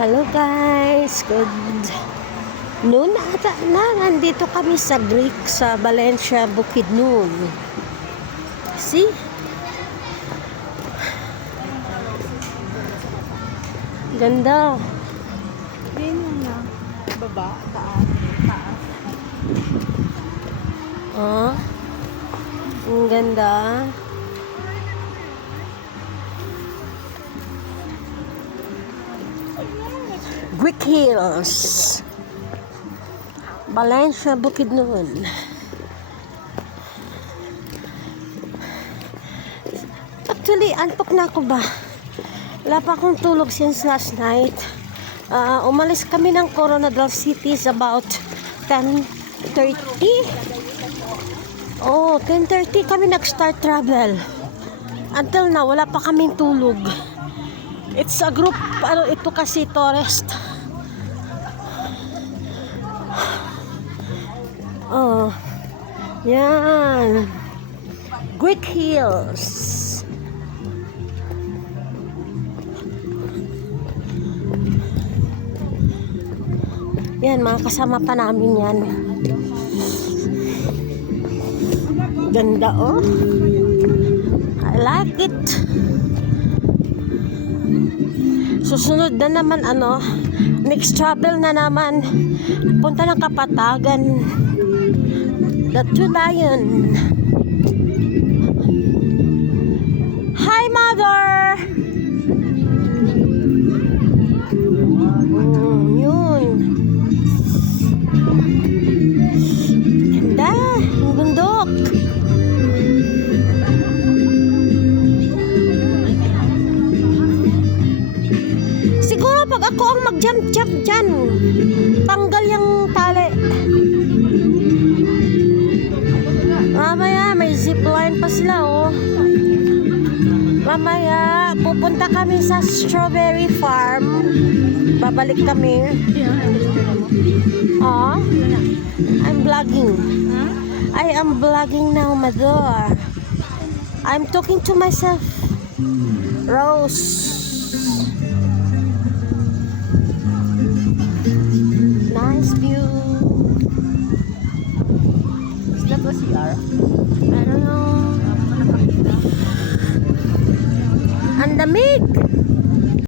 Hello guys, good noon ata na. Nandito kami sa Greek, sa Valencia, Bukidnon. See? Ganda. Ganyan na. Baba, taas, taas. Oh, ang ganda. Greek Hills, Valencia, Bukidnon. Actually, antok na ako ba? Wala pa akong tulog since last night. Umalis kami ng Coronadal City about 10:30. Oh, 10:30 kami nag-start travel. Until now, wala pa kaming tulog. It's a group, ito kasi tourist. Oh, yan. Greek Hills. Yan, mga kasama pa namin yan. Ganda, oh. I like it. Susunod na naman, next travel na naman. Punta ng Kapatagan. The Two Lion. Hi, Mother! Yun. Ganda, yung bundok. Siguro pag ako ang mag-jump dyan, tanggal yung tali. Mamaya may zipline pa sila, oh. Mamaya pupunta kami sa strawberry farm. Babalik kami. Oh, I'm vlogging. I am vlogging now, mother. I'm talking to myself. Rose.